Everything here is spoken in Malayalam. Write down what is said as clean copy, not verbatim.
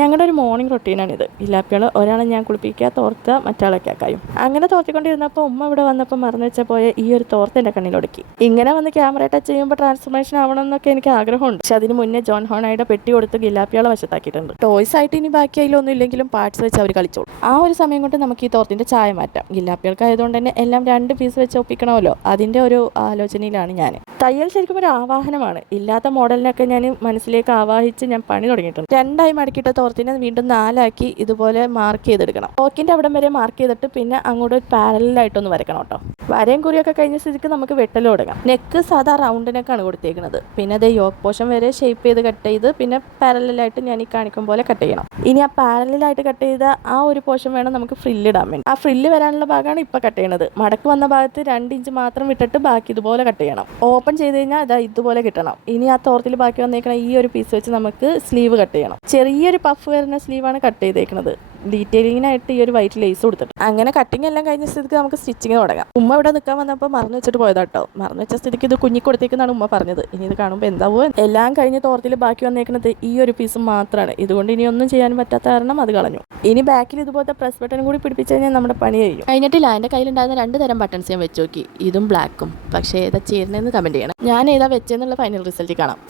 ഞങ്ങളുടെ ഒരു മോർണിംഗ് റൊട്ടീനാണിത്. ഇല്ലാപ്പികൾ ഒരാളെ ഞാൻ കുളിപ്പിക്കുക, തോർത്തുക, മറ്റാളെ കേൾക്കായും. അങ്ങനെ തോർത്തിക്കൊണ്ടിരുന്നപ്പോൾ ഉമ്മ ഇവിടെ വന്നപ്പോൾ മറന്നു വെച്ചാൽ പോയ ഈ ഒരു തോർത്ത് എൻ്റെ കണ്ണിലൊടുക്കി. ഇങ്ങനെ വന്ന് ക്യാമറ ടച്ച് ചെയ്യുമ്പോൾ ട്രാൻസ്ഫോർമേഷൻ ആവണം എന്നൊക്കെ എനിക്ക് ആഗ്രഹമുണ്ട്. പക്ഷെ അതിന് മുന്നേ ജോൺ ഹോണയുടെ പെട്ടി കൊടുത്ത് ഗില്ലാപ്പിയാളെ വശത്താക്കിയിട്ടുണ്ട്. ടോയ്സ് ആയിട്ട് ഇനി ബാക്കി അതിലൊന്നും ഇല്ലെങ്കിലും പാർട്സ് വെച്ച് അവർ കളിച്ചോളൂ. ആ ഒരു സമയം കൊണ്ട് നമുക്ക് ഈ തോർത്തിൻ്റെ ചായ മാറ്റാം. ഗില്ലാപ്പികൾക്ക് ആയതുകൊണ്ട് തന്നെ എല്ലാം 2 പീസ് വെച്ച് ഒപ്പിക്കണമല്ലോ, അതിൻ്റെ ഒരു ആലോചനയിലാണ് ഞാൻ. തയ്യൽ ശരിക്കും ഒരു ആവാഹനമാണ്. ഇല്ലാത്ത മോഡലിനൊക്കെ ഞാൻ മനസ്സിലേക്ക് ആവാഹിച്ച് ഞാൻ പണി തുടങ്ങിയിട്ടുണ്ട്. 2 മടക്കിയിട്ട് തോർത്തിനെ വീണ്ടും 4 ആക്കി ഇതുപോലെ മാർക്ക് ചെയ്തെടുക്കണം. തോക്കിൻ്റെ അവിടം വരെ മാർക്ക് ചെയ്തിട്ട് പിന്നെ അങ്ങോട്ട് ഒരു പാരലായിട്ടൊന്ന് വരക്കണം കേട്ടോ. വരയും കുറിയൊക്കെ കഴിഞ്ഞ സ്ഥിതിക്ക് നമുക്ക് വെട്ടൽ തുടങ്ങാം. നെക്ക് സാധാ റൗണ്ട് നെക്കാണ് കൊടുത്തേക്കുന്നത്. പിന്നെ അതേ യോക്ക് പോർഷൻ വരെ ഷേപ്പ് ചെയ്ത് കട്ട് ചെയ്ത് പിന്നെ പാരലായിട്ട് ഞാൻ ഈ കാണിക്കും പോലെ കട്ട് ചെയ്യണം. ഇനി ആ പാരലായിട്ട് കട്ട് ചെയ്ത ആ ഒരു പോർഷൻ വേണം നമുക്ക് ഫ്രില്ലിടാൻ വേണ്ടി. ആ ഫ്രില്ല് വരാനുള്ള ഭാഗമാണ് ഇപ്പോൾ കട്ട് ചെയ്യണത്. മടക്ക് വന്ന ഭാഗത്ത് 2 ഇഞ്ച് മാത്രം വിട്ടിട്ട് ബാക്കി ഇതുപോലെ കട്ട് ചെയ്യണം. ഓപ്പൺ ചെയ്ത് കഴിഞ്ഞാൽ ഇതാ ഇതുപോലെ കിട്ടണം. ഇനി ആ തോർത്തിൽ ബാക്കി വന്നേക്കണ ഈ ഒരു പീസ് വെച്ച് നമുക്ക് സ്ലീവ് കട്ട് ചെയ്യണം. ചെറിയൊരു പഫ് വരുന്ന സ്ലീവാണ് കട്ട് ചെയ്തേക്കുന്നത്. ഡീറ്റെയിലിങ്ങിനായിട്ട് ഈ ഒരു വൈറ്റ് ലേസ് കൊടുത്തിട്ട് അങ്ങനെ കട്ടിങ് എല്ലാം കഴിഞ്ഞ സ്ഥിതിക്ക് നമുക്ക് സ്റ്റിച്ചിങ് തുടങ്ങാം. ഉമ്മ ഇവിടെ നിൽക്കാൻ വന്നപ്പോൾ മറന്നു വെച്ചിട്ട് പോയതാട്ടോ. മറന്നു വെച്ച സ്ഥിതിക്ക് ഇത് കുഞ്ഞി കൊടുത്തേക്കെന്നാണ് ഉമ്മ പറഞ്ഞത്. ഇനി ഇത് കാണുമ്പോൾ എന്താവോ. എല്ലാം കഴിഞ്ഞ് തോർത്തിൽ ബാക്കി വന്നേക്കുന്നത് ഈ ഒരു പീസ് മാത്രമാണ്. ഇതുകൊണ്ട് ഇനി ഒന്നും ചെയ്യാൻ പറ്റാത്ത കാരണം അത് കളഞ്ഞു. ഇനി ബാക്കിൽ ഇതുപോലത്തെ പ്രസ് ബട്ടൺ കൂടി പിടിപ്പിച്ച് കഴിഞ്ഞാൽ നമ്മുടെ പണി കഴിയും. കഴിഞ്ഞിട്ടില്ല, എൻ്റെ കയ്യിലുണ്ടായിരുന്ന 2 തരം ബട്ടൺസ് ഞാൻ വെച്ച് നോക്കി. ഇതും ബ്ലാക്കും. പക്ഷേ ഏതാ ചേരുന്നതെന്ന് കമൻറ്റ് ചെയ്യണം. ഞാൻ ഏതാ വെച്ചെന്നുള്ള ഫൈനൽ റിസൾട്ട് കാണാം.